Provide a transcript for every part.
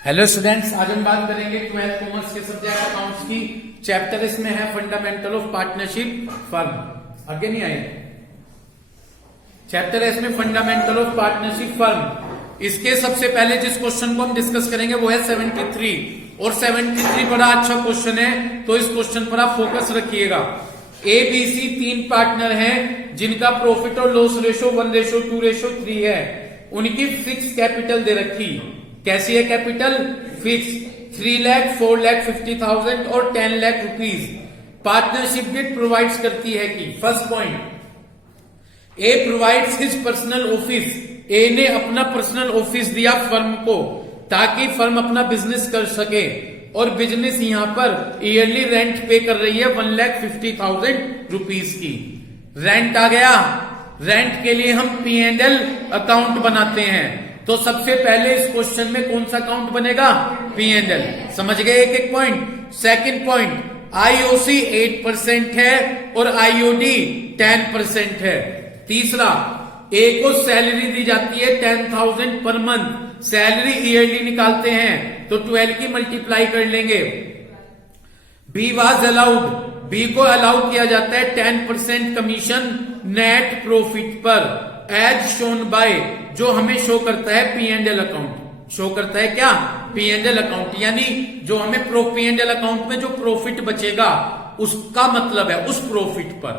Hello students, आज हम बात करेंगे 12th कॉमर्स के सब्जेक्ट अकाउंट्स की। चैप्टर इसमें है फंडामेंटल ऑफ पार्टनरशिप फर्म। आगे नहीं आए, चैप्टर है इसमें फंडामेंटल ऑफ पार्टनरशिप फर्म। इसके सबसे पहले जिस क्वेश्चन को हम डिस्कस करेंगे वो है 73, और 73 बड़ा अच्छा क्वेश्चन है, तो इस क्वेश्चन पर आप फोकस रखिएगा। ABC 3 पार्टनर हैं जिनका प्रॉफिट और लॉस रेशो 1:2:3 है। उनकी फिक्स कैपिटल दे रखी। कैसी है कैपिटल? फिक्स 3 लाख, 4 लाख 50,000 और 10 lakh rupees. Partnership deed provides करती है कि first point, A provides his personal office. A ने अपना पर्सनल ऑफिस दिया फर्म को ताकि फर्म अपना बिजनेस कर सके, और बिजनेस यहां पर ईयरली रेंट पे कर रही है 1,50,000 रुपीज की। रेंट आ गया। रेंट के लिए हम P&L अकाउंट बनाते हैं, तो सबसे पहले इस क्वेश्चन में कौन सा अकाउंट बनेगा? P&L। समझ गए एक एक पॉइंट। सेकंड पॉइंट, IOC 8% है और IOD 10% है। तीसरा, ए को सैलरी दी जाती है 10,000 पर मंथ। सैलरी ईयरली निकालते हैं तो 12 की मल्टीप्लाई कर लेंगे। बी वाज अलाउड, बी को अलाउ किया जाता है 10% कमीशन नेट प्रॉफिट पर, एज शोन बाय, जो हमें शो करता है P&L अकाउंट। शो करता है क्या? P&L अकाउंट, यानी जो हमें P&L अकाउंट में जो प्रॉफिट बचेगा उसका मतलब है उस प्रॉफिट पर।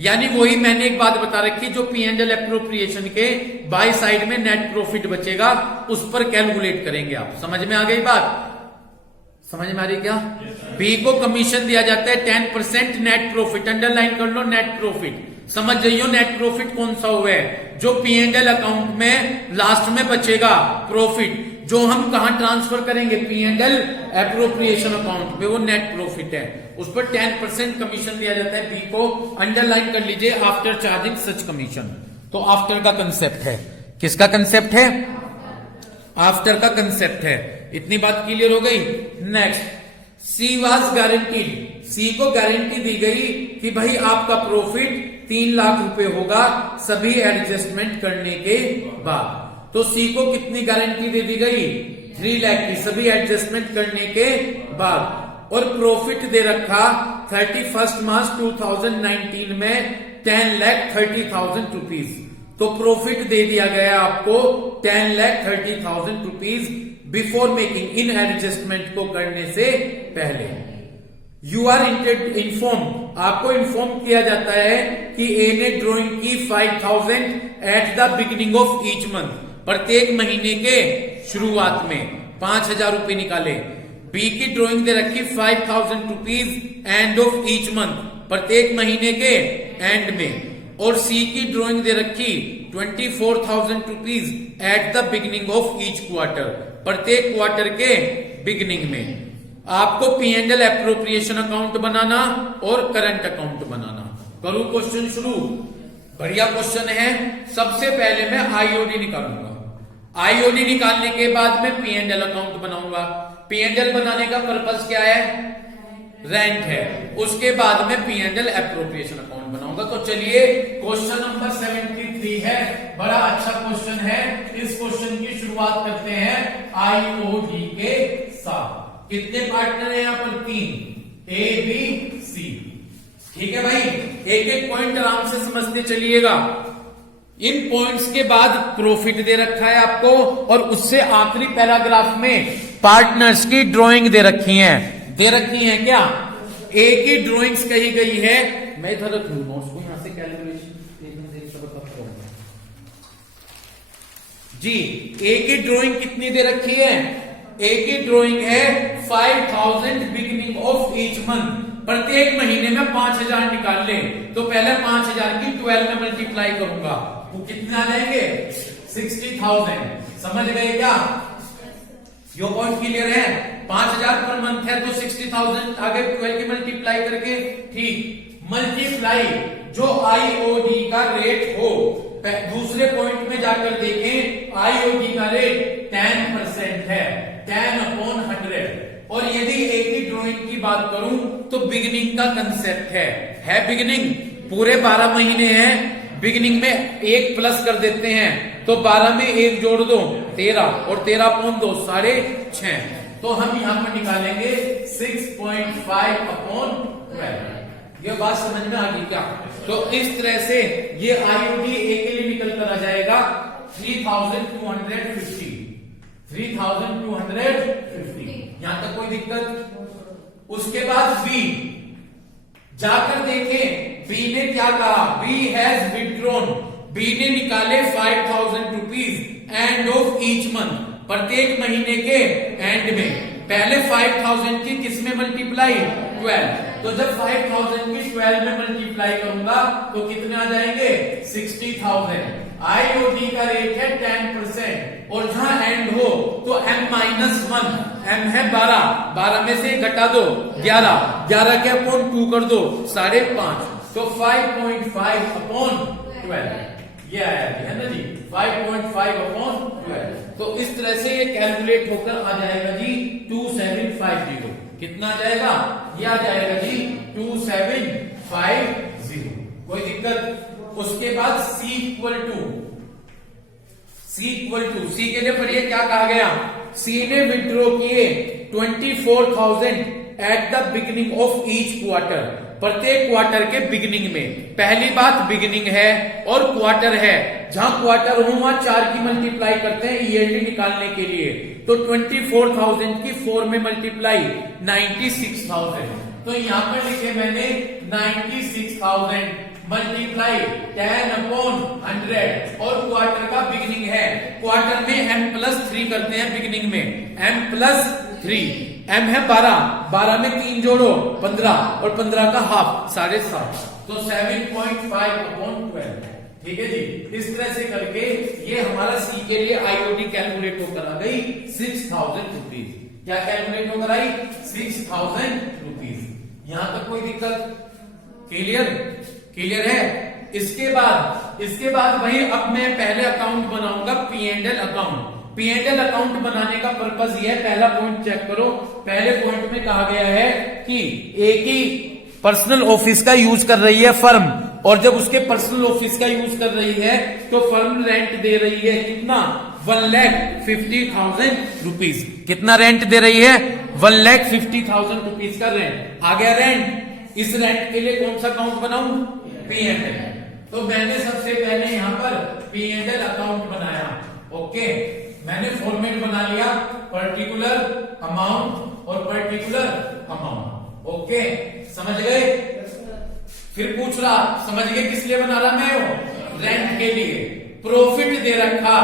यानी वही मैंने एक बात बता रखी, जो P&L एप्रोप्रिएशन के बाय साइड में नेट प्रॉफिट बचेगा उस पर कैलकुलेट करेंगे आप। समझ में आ गई बात? समझ में आ रही क्या? बी को कमीशन दिया जाता है 10% नेट प्रॉफिट। अंडरलाइन कर लो, नेट प्रॉफिट। समझ जाइयो नेट प्रॉफिट कौन सा हुआ है? जो P&L अकाउंट में लास्ट में बचेगा प्रॉफिट, जो हम कहां ट्रांसफर करेंगे? P&L एप्रोप्रिएशन अकाउंट में, वो नेट प्रॉफिट है। उस पर 10% कमीशन दिया जाता है। बी को अंडरलाइन कर लीजिए, आफ्टर चार्जिंग सच कमीशन। तो आफ्टर का कंसेप्ट है। किसका कंसेप्ट है? आफ्टर का कंसेप्ट है। इतनी बात क्लियर हो गई। Next, C was guaranteed. C को गारंटी दी गई कि भाई आपका प्रॉफिट 3 लाख रुपए होगा सभी एडजस्टमेंट करने के बाद। तो सी को कितनी गारंटी दे दी गई? 3 लाख की, सभी एडजस्टमेंट करने के बाद। और प्रॉफिट दे रखा 31 मार्च 2019 में 10,30,000 रुपीज। तो प्रॉफिट दे दिया गया आपको 10,30,000 रुपीज बिफोर मेकिंग, इन एडजस्टमेंट को करने से पहले। यू आर इन्फॉर्म, आपको इन्फॉर्म किया जाता है कि ए ने ड्रॉइंग की 5,000 at the beginning of each month. प्रत्येक महीने के शुरुआत में 5,000 रुपए निकाले। बी की ड्रॉइंग दे रखी 5,000 rupees end of each month, प्रत्येक महीने के एंड में। और सी की ड्रॉइंग दे रखी 24,000 rupees at the beginning of each quarter, प्रत्येक क्वार्टर के बिगिनिंग में। आपको P&L एप्रोप्रिएशन अकाउंट बनाना और करंट अकाउंट बनाना। करूं क्वेश्चन शुरू? बढ़िया क्वेश्चन है। सबसे पहले मैं IOD निकालूंगा। IOD निकालने के बाद मैं P&L अकाउंट बनाऊंगा। P&L बनाने का पर्पस क्या है? रेंट है। उसके बाद में P&L एप्रोप्रिएशन अकाउंट बनाऊंगा। तो चलिए, क्वेश्चन नंबर 73 है, बड़ा अच्छा क्वेश्चन है। इस क्वेश्चन की शुरुआत करते हैं IOD के साथ। कितने पार्टनर है यहाँ पर? 3, A, B, C। ठीक है भाई, एक एक पॉइंट आराम से समझते चलिएगा। इन पॉइंट्स के बाद प्रॉफिट दे रखा है आपको, और उससे आखिरी पैराग्राफ में पार्टनर्स की ड्राइंग दे रखी है। दे रखी है क्या? ए की ड्राइंग्स कही गई है। मैं इधर रख लूंगा उसको, यहां से कैलकुलेशन जी। ए की ड्राइंग कितनी दे रखी है? ए की ड्राइंग है 5,000 बिगिनिंग ऑफ ईच मंथ। प्रत्येक महीने में 5,000 निकाल ले, तो पहले 5,000 की 12 में मल्टीप्लाई करूंगा, वो कितना लेंगे? 60,000। समझ गए क्या? यो पॉइंट क्लियर है? 5,000 पर मंथ है तो 60,000 आगे 12 की मल्टीप्लाई करके, ठीक, मल्टीप्लाई जो IOD का रेट हो। दूसरे पॉइंट में जाकर देखें, IOD का रेट 10% है, 10/100। और यदि एक ही ड्राइंग की बात करूं तो बिगिनिंग का कंसेप्ट है बिगिनिंग। पूरे 12 महीने हैं, बिगिनिंग में 1 प्लस कर देते हैं तो 12 में 1 जोड़ दो 13 और 13 पौन 2 6.5, तो हम यहां पर निकालेंगे 6.5 अपॉन 12। ये बात समझ में आ गई क्या? तो इस तरह से ये आईओडी ए के लिए निकल कर आ जाएगा 3250, 3250। यहां तक कोई दिक्कत? उसके बाद बी जाकर देखें, बी ने क्या कहा, बी हैज विथड्रॉन, बी ने निकाले 5000 rupees end of each month, प्रत्येक महीने के एंड में। पहले 5000 की किस में मल्टीप्लाई, 12, तो जब 5000 की 12 में मल्टीप्लाई करूंगा तो कितने आ जाएंगे, 60,000। आईओडी का रेट है 10%, और जहां एंड हो तो m-1, m है 12 में से घटा दो 11 के अपॉन 2 कर दो 5.5, तो 5.5 अपॉन 12 ये आया है ना जी, 5.5 अपॉन 12। तो इस तरह से ये कैलकुलेट होकर आ जाएगा जी 2750। कितना आ जाएगा, ये आ जाएगा जी 2750। कोई दिक्कत? उसके बाद C इक्वल टू सी के लिए पढ़िए क्या कहा गया, सी ने विथड्रॉ किए 24,000 at the beginning of each quarter, प्रत्येक क्वार्टर के बिगिनिंग में। पहली बात बिगिनिंग है और क्वार्टर है, जहां क्वार्टर हो वहां 4 की मल्टीप्लाई करते हैं ईयरली निकालने के लिए, तो 24,000 की 4 में मल्टीप्लाई 96,000। तो यहां पर लिखे मैंने 96,000 मल्टीप्लाई 10 अपॉन 100, और क्वार्टर का बिगिनिंग है, क्वार्टर में m+3 करते हैं बिगिनिंग में, m+3, m है 12 में 3 जोड़ो 15 और 15 का हाफ 7.5, तो 7.5 अपॉन 12। ठीक है जी, इस तरह से करके ये हमारा सी के लिए आईओडी कैलकुलेट होकर आ गई 6,000 रुपीज। क्या कैलकुलेट होकर आई, 6,000 रुपीज। यहां तक कोई दिक्कत? क्लियर है? इसके बाद वही अब मैं पहले अकाउंट बनाऊंगा P&L अकाउंट। P&L अकाउंट बनाने का पर्पस ये है, पहला पॉइंट चेक करो, पहले पॉइंट में कहा गया है कि एक ही पर्सनल ऑफिस का यूज कर रही है फर्म, और जब उसके पर्सनल ऑफिस का यूज कर रही है तो फर्म रेंट दे रही है कितना, 1,50,000 रुपीज। कितना रेंट दे रही है, 1,50,000 रुपीज का रेंट। आ गया रेंट, इस रेंट के लिए कौन सा अकाउंट बनाऊं, P&L। तो मैंने सबसे पहले यहां पर P&L अकाउंट बनाया। ओके, मैंने फॉर्मेट बना लिया, पर्टिकुलर अमाउंट और पर्टिकुलर अमाउंट। ओके, समझ गए? फिर पूछ रहा, समझ गए किस लिए बना रहा मैं, वो रेंट के लिए। प्रॉफिट दे रखा,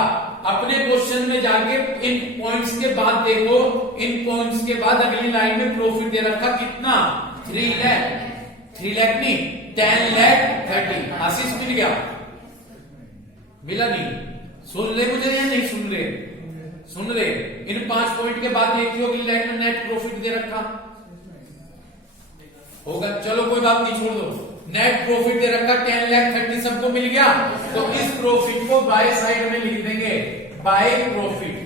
अपने क्वेश्चन में जाके इन पॉइंट्स के बाद देखो, इन पॉइंट्स के बाद अगली लाइन में प्रॉफिट दे रखा कितना, 3 लाख नहीं 10,30,000। आशीष मिल गया, मिला नहीं? सुन ले मुझे या नहीं सुन रहे? इन 5 पॉइंट के बाद एक होगी लाइन में नेट प्रॉफिट दे रखा होगा। चलो कोई बात नहीं, छोड़ दो। नेट प्रॉफिट दे रखा 10,30,000 सबको मिल गया, तो इस प्रॉफिट को बाय साइड में लिख देंगे, बाय प्रॉफिट।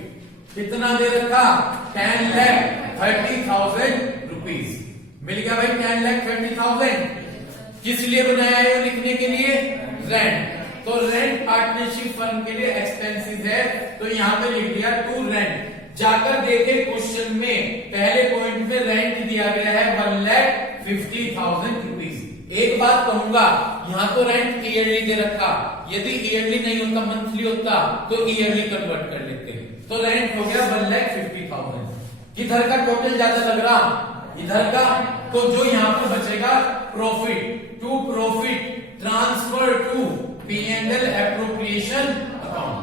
कितना दे रखा, 10,30,000 रुपीज। मिल गया भाई 10,30,000। किस लिए बनाया है लिखने के लिए, रेंट। तो रेंट पार्टनरशिप फर्म के लिए एक्सपेंसेस है, तो यहां पे लिख दिया टू रेंट। जाकर देखे क्वेश्चन में पहले पॉइंट में रेंट दिया गया है 1,50,000 रुपीज। एक बात कहूंगा, यहां तो रेंट ईयरली दे रखा, यदि ईयरली नहीं होता मंथली होता तो ईयरली कन्वर्ट कर लेते। तो रेंट हो गया 1,50,000। किधर का टोटल ज्यादा लग रहा, इधर का, तो जो यहां पर बचेगा profit, to profit transfer to P&L appropriation account,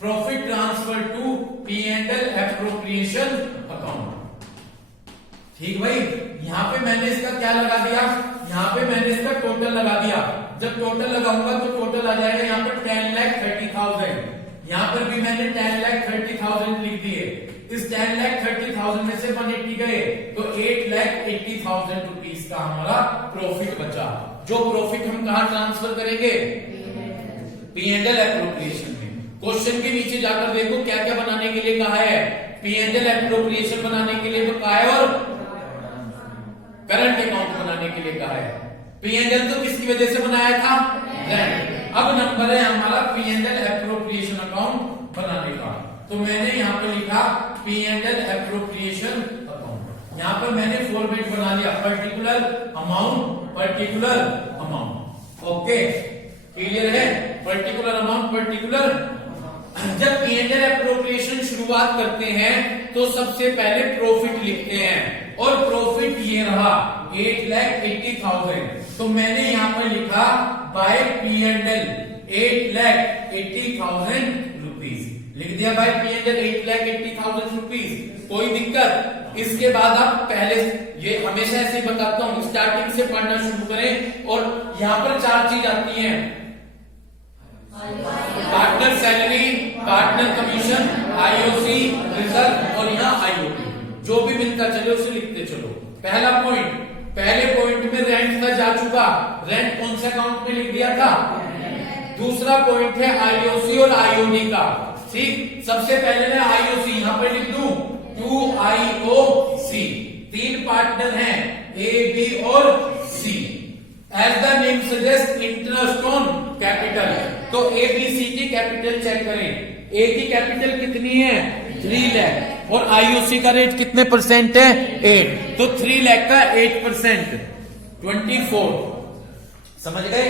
profit transfer to P&L appropriation account. ठीक भाई, यहां पे मैंने इसका क्या लगा दिया, यहां पे मैंने इसका टोटल लगा दिया। जब टोटल लगाऊंगा तो टोटल आ जाएगा यहां पर 10,30,000। यहां पर भी मैंने 10,30,000 लिख दिए। इस 10,30,000 में से 180 गए तो 8,80,000 रुपीज का हमारा प्रॉफिट बचा। जो प्रॉफिट हम कहां ट्रांसफर करेंगे, P&L एप्रोप्रिएशन में। क्वेश्चन के नीचे जाकर देखो क्या क्या बनाने के लिए कहा है, P&L एप्रोप्रिएशन बनाने के लिए तो कहा है, और करंट अकाउंट बनाने के लिए कहा है। P&L तो किसकी वजह से बनाया था, रेंट। अब नंबर है हमारा P&L एप्रोप्रिएशन अकाउंट बनाने का। तो मैंने यहाँ पे लिखा P&L एप्रोप्रिएशन अकाउंट। यहाँ पर मैंने फॉर्मेट बना लिया पर्टिकुलर अमाउंट। ओके, क्लियर है? Particular amount. जब P&L एप्रोप्रिएशन शुरुआत करते हैं तो सबसे पहले प्रॉफिट लिखते हैं, और प्रॉफिट ये रहा 8,80,000। तो मैंने यहाँ पर लिखा बाय P&L 8,80,000 रुपीज लिख दिया। By P&L 8,80,000 rupees. कोई दिक्कत? इसके बाद आप पहले, ये हमेशा ऐसे बताता हूं, स्टार्टिंग से पढ़ना शुरू करें। और यहाँ पर 4 चीज आती हैं, partner salary, partner commission, IOC, reserve, और यहाँ IOP। जो भी मिलता चले उसे लिखते चलो। पहला पॉइंट, पहले पॉइंट में रेंट का जा चुका, रेंट कौन से अकाउंट में लिख दिया था? दूसरा पॉइंट है IOC और IOD का। ठीक, सबसे पहले मैं IOC यहाँ पर लिख दूं 2IOC। 3 पार्टनर हैं A, B और C। As the name suggest interest on capital. तो A, B, C की कैपिटल चेक करें। A की कैपिटल कितनी है? 3 लाख, और IOC का रेट कितने परसेंट है? 8। तो 3 लाख का 8% 24। समझ गए?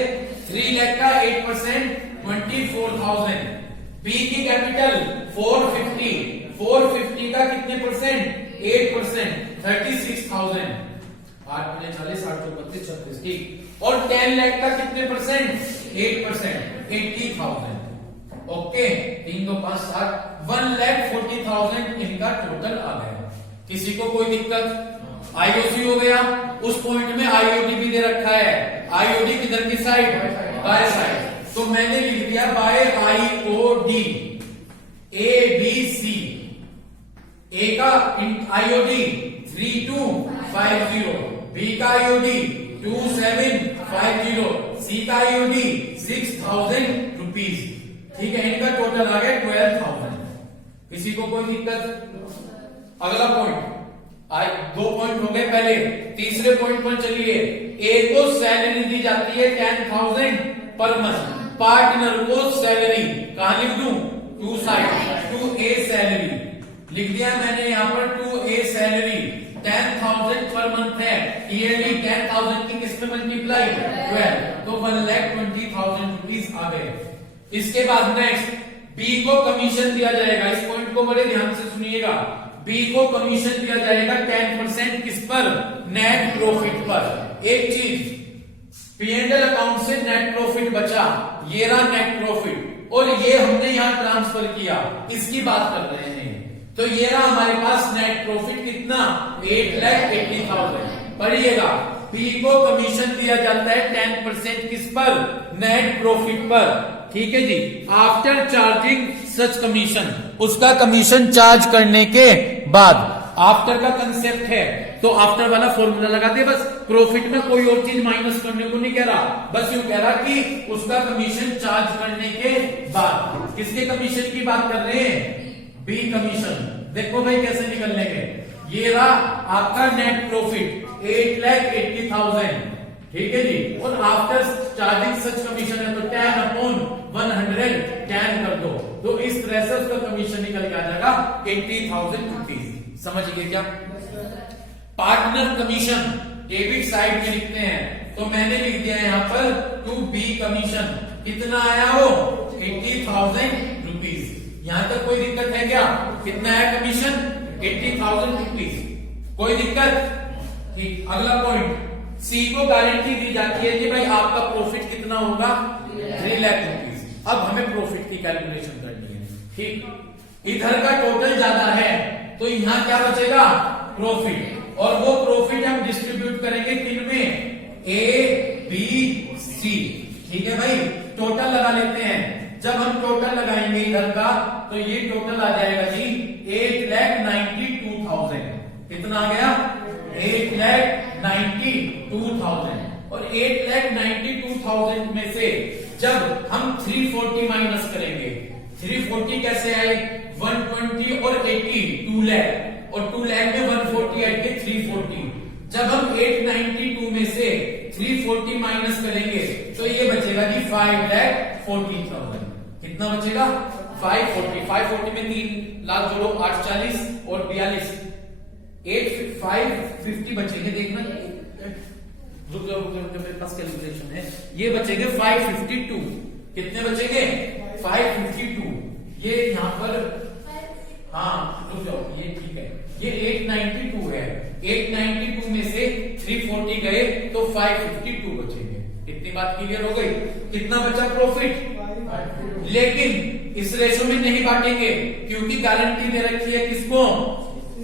3 लाख का 8% 24,000। B की कैपिटल 450, 450 का कितने परसेंट? 8% 36,000। 8 में 40, 8 32, 36। ठीक, और 10 लाख का कितने परसेंट? 8% 80,000। ओके, 3 2 5 7, 1,40,000 इनका टोटल आ गया। किसी को कोई दिक्कत? IOC हो गया, उस पॉइंट में IOD भी दे रखा है। IOD किधर की साइड? By side. तो मैंने लिख दिया बाय IOD ABC। A का IOD 3250, B का IOD 2750, C का IOD 6,000 रुपीज। ठीक है, इनका टोटल आ गया 12,000। किसी को कोई दिक्कत? अगला पॉइंट, आज 2 पॉइंट हो गए पहले। तीसरे पॉइंट पर चलिए। A को सैलरी दी जाती है 10,000 पर मंथ। पार्टनर को सैलरी कहां लिख दूं? 2 साइड, 2A सैलरी लिख दिया मैंने यहाँ पर। 2A सैलरी 10,000 पर मंथ है। ईयरली 10,000 की किस पे मल्टीप्लाई? 12। तो 1,20,000 रुपीज आ गए। इसके बाद नेक्स्ट B को कमीशन दिया जाएगा। इस पॉइंट को बड़े ध्यान से सुनिएगा। B को कमीशन दिया जाएगा 10% किस पर? नेट प्रॉफिट पर। एक चीज, P&L अकाउंट से नेट प्रॉफिट बचा, ये रहा नेट प्रॉफिट, और ये हमने यहां ट्रांसफर किया, इसकी बात कर रहे हैं। तो ये रहा हमारे पास नेट प्रॉफिट कितना? 8,80,000। पढ़िएगा, B को कमीशन दिया जाता है 10% किस पर? नेट प्रॉफिट पर। ठीक है जी। आफ्टर चार्जिंग सच कमीशन, उसका कमीशन चार्ज करने के बाद, आफ्टर का कंसेप्ट है तो आफ्टर वाला फॉर्मूला लगा दे बस। प्रॉफिट में कोई और चीज माइनस करने को नहीं कह रहा, बस यूं कह रहा कि उसका कमीशन चार्ज करने के बाद। किसके कमीशन की बात कर रहे हैं? B commission. देखो भाई कैसे निकल लेंगे। ये रहा आपका नेट प्रॉफिट 8,80,000। ठीक है जी, और आफ्टर चार्जिंग सच कमीशन है तो 10/100 10 कर दो, तो इस तरह से उसका कमीशन निकल के आ जाएगा 80,000 रुपीज। समझ गए क्या? पार्टनर कमीशन डेबिट साइड में लिखते हैं, तो मैंने लिख दिया यहाँ पर 2B कमीशन। कितना आया वो? 80,000 रुपीज। यहां तक कोई दिक्कत है क्या? कितना है कमीशन? 80,000 रुपीज। कोई दिक्कत? ठीक, अगला पॉइंट, C को गारंटी दी जाती है कि भाई आपका प्रॉफिट कितना होगा? 3 लाख रुपीज। अब हमें प्रॉफिट की कैलकुलेशन करनी है। ठीक, इधर का टोटल ज्यादा है तो यहां क्या बचेगा? प्रॉफिट, और वो प्रॉफिट हम डिस्ट्रीब्यूट करेंगे किन में? A, B, C। ठीक है भाई, टोटल लगा लेते हैं। जब हम टोटल लगाएंगे इधर का तो ये टोटल आ जाएगा जी 8,92,000। कितना आ गया? 8,92,000। और 8,92,000 में से जब हम 340 माइनस करेंगे, 340 कैसे आए? 120 और 80 2 लाख, और 2 लाख में 140 ऐड के 340। जब हम 892 में से 340 माइनस करेंगे तो ये बचेगा जी 5,40,000। 14,000। कितना बचेगा 540। 540 में 3 लाख जोड़ो 840 और 42 550 बचेंगे। देखना रुक जाओ मेरे पास कैलकुलेशन है। ये बचेंगे 552। कितने बचेंगे 552। ये यहाँ पर हाँ रुक जाओ ये ठीक है। ये 892 है। 892 में से 340 गए तो 552 बचेंगे। इतनी बात क्लियर हो गई। कितना बचा प्रॉफिट। लेकिन इस रेशो में नहीं बांटेंगे क्योंकि गारंटी दे रखी है किसको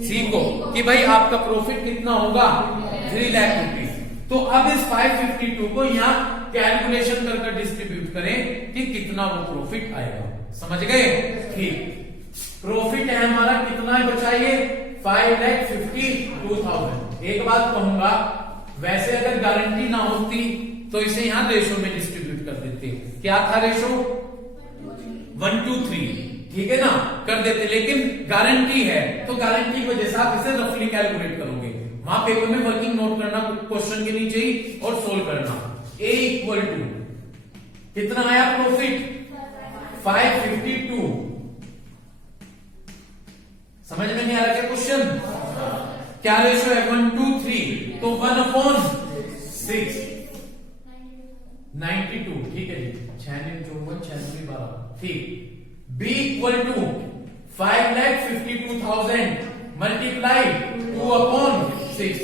सी को कि भाई आपका प्रॉफिट कितना होगा 3 लाख रुपीज। तो अब इस 552 को यहाँ कैलकुलेशन कर डिस्ट्रीब्यूट करें कि कितना वो प्रॉफिट आएगा। समझ गए। ठीक प्रॉफिट है हमारा कितना है बचाइए 5,52,000। एक बात कहूंगा वैसे अगर गारंटी ना होती तो इसे यहां रेशो में डिस्ट्रीब्यूट कर देते। क्या था रेशो 1:3 ठीक है ना कर देते। लेकिन गारंटी है तो गारंटी की वजह से आप इसे रफली कैलकुलेट करोगे। वहां पेपर में वर्किंग नोट करना क्वेश्चन के नीचे ही और सोल्व करना। A इक्वल टू कितना आया प्रॉफिट 552। समझ में नहीं आ रहा क्या क्वेश्चन। क्या रेशो है 1:3 तो 1/6 92। ठीक है जी 6×9 ठीक। B इक्वल टू 5,52,000 मल्टीप्लाई 2/6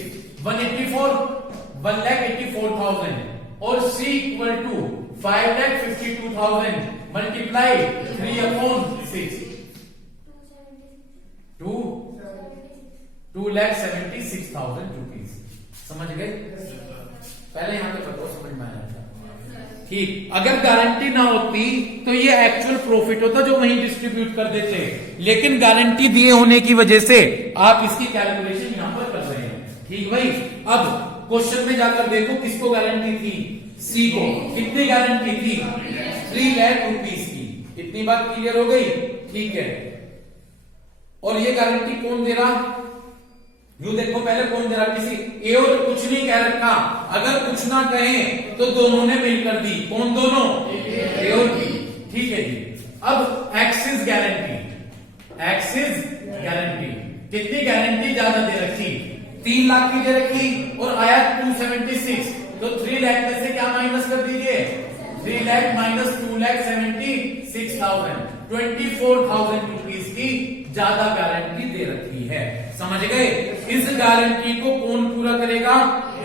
184 1,84,000 और C equal to 5,52,000 multiply 3/6 2,76,000 rupees. समझ गए। पहले यहां पे बताओ समझ में आया था। ठीक अगर गारंटी ना होती तो ये एक्चुअल प्रॉफिट होता जो वहीं डिस्ट्रीब्यूट कर देते। लेकिन गारंटी दिए होने की वजह से आप इसकी कैलकुलेशन यहां पर कर रहे हैं। ठीक भाई। अब क्वेश्चन में जाकर देखो किसको गारंटी थी सी को। कितनी गारंटी थी 3 लाख रुपीज की। इतनी बात क्लियर हो गई। ठीक है और ये गारंटी कौन दे रहा यू देखो पहले कौन दे रहा किसी ए और कुछ नहीं कह रखा। अगर कुछ ना कहें तो दोनों ने मिलकर दी। कौन दोनों ए और बी। ठीक है जी। अब एक्सिस गारंटी कितनी गारंटी ज्यादा दे रखी 3 लाख की दे रखी और आया 276 तो 3 लाख में से क्या माइनस कर दीजिए 3 लाख माइनस 2,76,000 24,000 रुपीज की ज्यादा गारंटी दे रखी है। समझ गए। इस गारंटी को कौन पूरा करेगा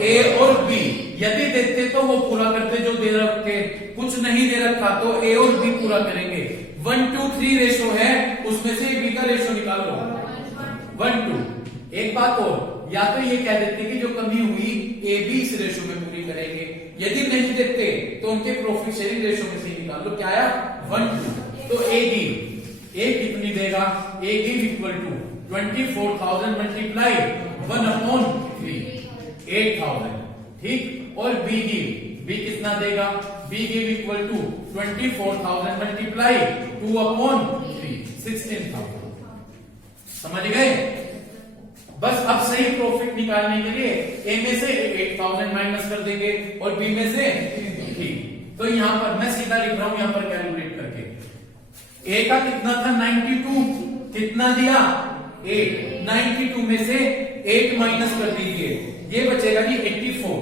ए और बी। यदि देते तो वो पूरा करते जो दे रखे। कुछ नहीं दे रखा तो ए और बी पूरा करेंगे। 1:3 रेशो है उसमें से बी का रेशो निकाल लो 1:2। एक बात और या तो ये कह देते कि जो कमी हुई ए बी इस रेशो में पूरी करेंगे। यदि नहीं देते तो उनके प्रॉफिट शेयरिंग रेशो में से निकाल लो। क्या आया 1:2। तो ए कितनी देगा ए इक्वल टू 24,000 मल्टीप्लाई 1/3 8,000। ठीक और बी कितना देगा बी इक्वल टू 24,000 मल्टीप्लाई 2/3 16,000। समझ गए। बस अब सही प्रॉफिट निकालने के लिए ए में से 8,000 माइनस कर देंगे और बी में से ठीक। तो यहां पर मैं सीधा लिख रहा हूं यहां पर कैलकुलेट करके। ए का कितना था 92 कितना दिया 8 92 में से 8 माइनस कर दीजिए ये बचेगा जी 84।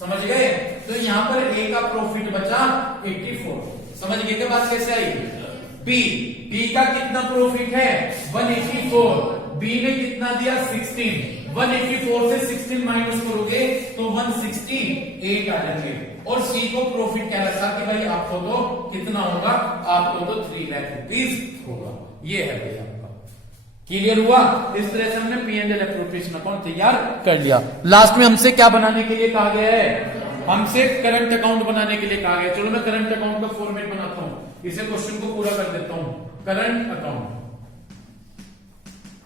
समझ गए। तो यहां पर ए का प्रॉफिट बचा 84। समझ गए के बाद कैसे आई बी का कितना प्रॉफिट है 184 बी ने कितना दिया 16 184 से 16 माइनस करोगे तो 168 आ जाएंगे। और सी को प्रॉफिट क्या रखा कि भाई आपको तो कितना होगा आपको तो 3 लाख रुपीज होगा। ये है भाई आपका क्लियर हुआ। इस तरह से हमने P&L एप्रोप्रिएशन अकाउंट तैयार कर लिया। लास्ट में हमसे क्या बनाने के लिए कहा गया है हमसे करंट अकाउंट बनाने के लिए कहा गया। चलो मैं करंट अकाउंट का फॉर्मेट बनाता हूं इसे क्वेश्चन को पूरा कर देता हूं। करंट अकाउंट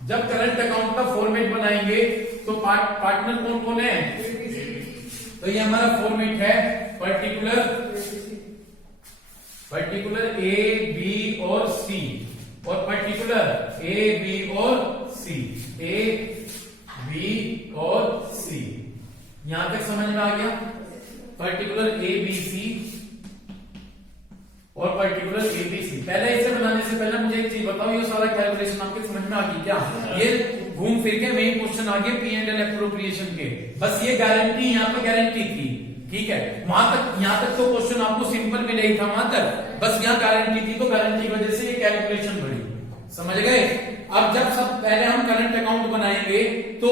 जब करंट अकाउंट का फॉर्मेट बनाएंगे तो पार्टनर कौन कौन है। तो ये हमारा फॉर्मेट है पर्टिकुलर ए बी और सी और पर्टिकुलर ए बी और सी ए बी और सी। यहां तक समझ में आ गया। पर्टिकुलर ए बी सी और पर्टिकुलर एबीसी। पहले इसे बनाने से पहले मुझे एक चीज बताओ, ये सारा कैलकुलेशन आपके समझ में आ गई क्या? ये घूम फिर के मेन क्वेश्चन आ गए P&L एप्रोप्रिएशन के। बस ये गारंटी यहाँ पे गारंटी थी, ठीक है। वहां तक, यहाँ तक तो क्वेश्चन आपको सिंपल मिले ही था वहां तक, बस यहाँ गारंटी थी तो गारंटी की वजह से ये कैलकुलेशन बढ़ी। समझ गए? अब जब सब पहले हम करंट अकाउंट बनाएंगे तो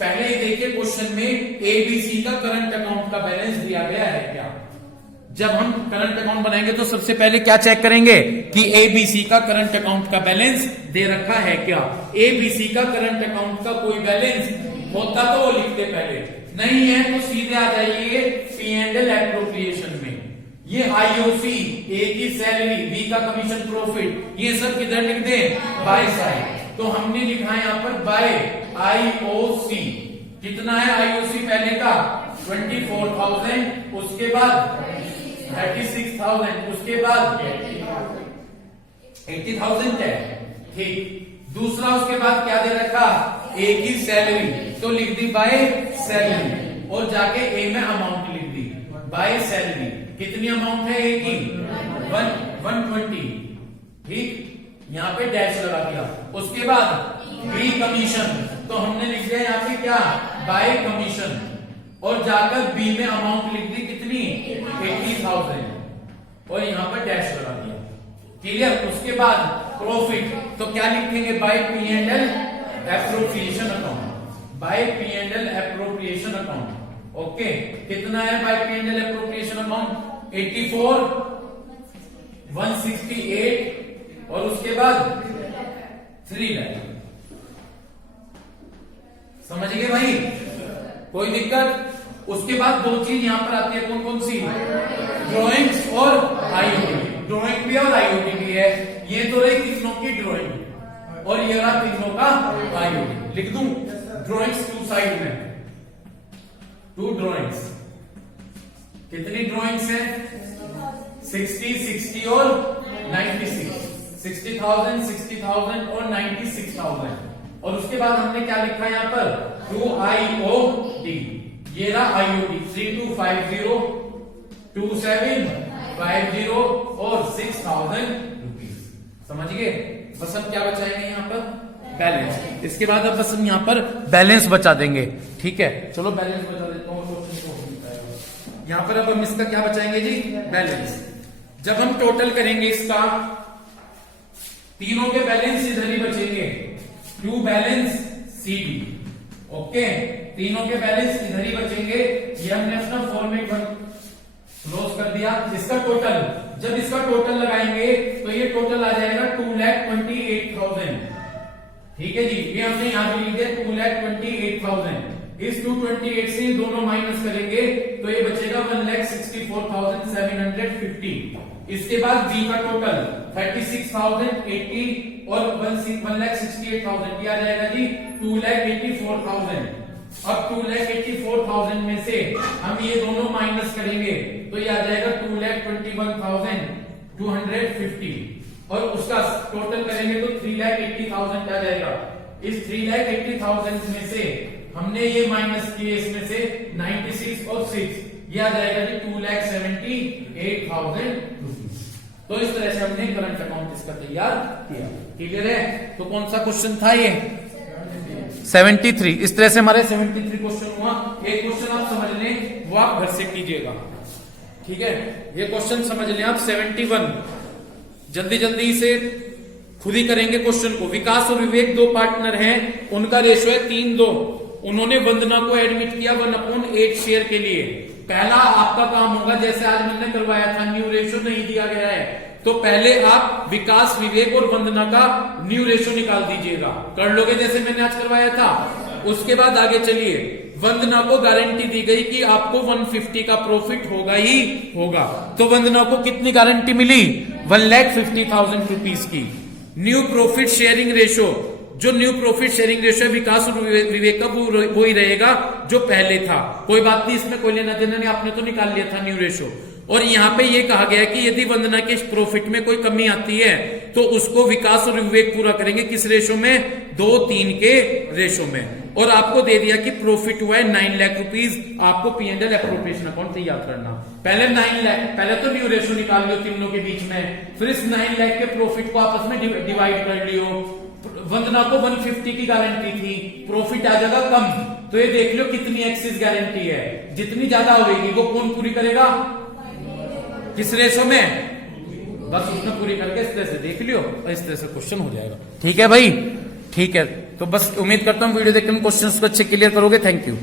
पहले देखिए क्वेश्चन में एबीसी का करंट अकाउंट का बैलेंस दिया गया है क्या। जब हम करंट अकाउंट बनाएंगे तो सबसे पहले क्या चेक करेंगे कि एबीसी का करंट अकाउंट का बैलेंस दे रखा है क्या। एबीसी का करंट अकाउंट का कोई बैलेंस होता तो वो लिखते पहले, नहीं है तो सीधे आ जाइए P&L एप्रोप्रिएशन में। ये आईओसी, ए की सैलरी, बी का कमीशन प्रॉफिट, ये सब किधर लिख दें? By side. तो हमने लिखा है यहाँ पर बाय आईओसी। कितना है आईओसी पहले का? 24,000, उसके बाद 36,000, उसके बाद 80,000 है, ठीक। दूसरा उसके बाद क्या दे रखा? ए की सैलरी, तो लिख दी बाय सैलरी, और जाके ए में अमाउंट लिख दी बाय सैलरी। कितनी अमाउंट है ए की? 120, ठीक। यहाँ पे डैश लगा दिया। उसके बाद बी कमीशन, तो हमने लिख दिया यहाँ पे क्या? बाय कमीशन, और जाकर बी में अमाउंट लिख दी कितनी? 80,000, और यहाँ पर डैश लगा दिया। क्लियर? उसके बाद प्रॉफिट, तो क्या लिखेंगे? By P&L appropriation account, by P&L appropriation account. Okay, कितना है बाय P&L एप्रोप्रिएशन अकाउंट? 84, 168, और उसके बाद 3 लाख। समझ गए भाई? कोई दिक्कत? उसके बाद दो चीज यहां पर आती है, कौन कौन सी? ड्राइंग्स और आईओटी। ड्राइंग भी और आईओटी भी है। ये तो रही तीनों की ड्राइंग, और ये रहा तीनों का आईओटी। लिख दूं ड्राइंग्स 2 साइड में, 2 ड्राइंग्स। कितनी ड्राइंग्स है? 60, 60 और 96। 60,000, 60,000 और 96,000। और उसके बाद हमने क्या लिखा है यहाँ पर? 2 आईओटी। ये रहा आईओटी 3250, 2750 और 6,000 रुपीज। समझ गए? बस हम क्या बचाएंगे यहाँ पर? बैलेंस। इसके बाद अब बस हम यहाँ पर बैलेंस बचा देंगे, ठीक है। चलो बैलेंस बचा देता हूँ। यहाँ पर अब हम इसका क्या बचाएंगे जी? बैलेंस। जब हम टोटल करेंगे इसका, तीनों के बैलेंस इधर ही बचेंगे, टू बैलेंस CD। ओके, तीनों के बैलेंस इधर ही बचेंगे। ये हमने अपना फॉर्मेट क्लोज कर दिया। इसका टोटल, जब इसका टोटल लगाएंगे तो ये टोटल आ जाएगा 2,28,000। ठीक है जी, ये हमने यहां पे लिख दिया 2,28,000। इस 228 से दोनों माइनस करेंगे तो ये बचेगा 1,64,750। इसके बाद बी का टोटल 36,080 और 1,68,000 आ जाएगा जी 2,84,000। अब 2,84,000 में से हम ये दोनों माइनस करेंगे तो ये आ जाएगा 2,21,250 और उसका टोटल करेंगे तो 3,80,000 आ जाएगा। इस 3,80,000 में से हमने ये माइनस किए, इसमें से 96 और 6 ये आ जाएगा जी 2,78,000 रुपीज। तो इस तरह से हमने करंट अकाउंट इसका तैयार किया। क्लियर है? तो कौन सा क्वेश्चन था ये? 73। इस तरह से हमारे 73 क्वेश्चन हुआ। एक क्वेश्चन आप समझ लें, वो आप घर से कीजिएगा, ठीक है। ये क्वेश्चन समझ लें आप 71। जल्दी जल्दी से खुद ही करेंगे क्वेश्चन को। विकास और विवेक 2 पार्टनर हैं, उनका रेशो है 3:2। उन्होंने वंदना को एडमिट किया 1/8 शेयर के लिए। पहला आपका काम होगा, जैसे आज मैंने करवाया था, न्यू रेशो नहीं दिया गया है तो पहले आप विकास, विवेक और वंदना का न्यू रेशो निकाल दीजिएगा। कर लोगे जैसे मैंने आज करवाया था। उसके बाद आगे चलिए। वंदना को गारंटी दी गई कि आपको 150 का प्रॉफिट होगा ही होगा, तो वंदना को कितनी गारंटी मिली? 1,50,000 रुपीज की। न्यू प्रॉफिट शेयरिंग रेशो, जो न्यू प्रॉफिट शेयरिंग रेशो है विकास और विवेक का, वो ही रहेगा जो पहले था। कोई बात नहीं, इसमें कोई लेना देना नहीं, आपने तो निकाल लिया था न्यू रेशो। और यहाँ पे ये कहा गया कि यदि वंदना के प्रॉफिट में कोई कमी आती है तो उसको विकास और विवेक पूरा करेंगे। किस रेशो में? 2:3 के रेशो में। और आपको दे दिया कि प्रॉफिट हुआ है 9 लाख रुपीज, आपको P&L एप्रोप्रिएशन अकाउंट तैयार करना। पहले 9 लाख, पहले तो न्यू रेशो निकाल लियो तीनों के बीच में, फिर इस 9 लाख के प्रॉफिट को आपस में डिवाइड कर लियो। वंदना को 150 की गारंटी थी, प्रॉफिट आ जाएगा कम, तो ये देख लो कितनी एक्सिस गारंटी है, जितनी ज्यादा होगी वो कौन पूरी करेगा, किस रेशो में, बस उसने पूरी करके इस तरह से देख लियो और इस तरह से क्वेश्चन हो जाएगा। ठीक है भाई, ठीक है, तो बस उम्मीद करता हूँ वीडियो देखकर क्वेश्चंस को अच्छे क्लियर करोगे। Thank you.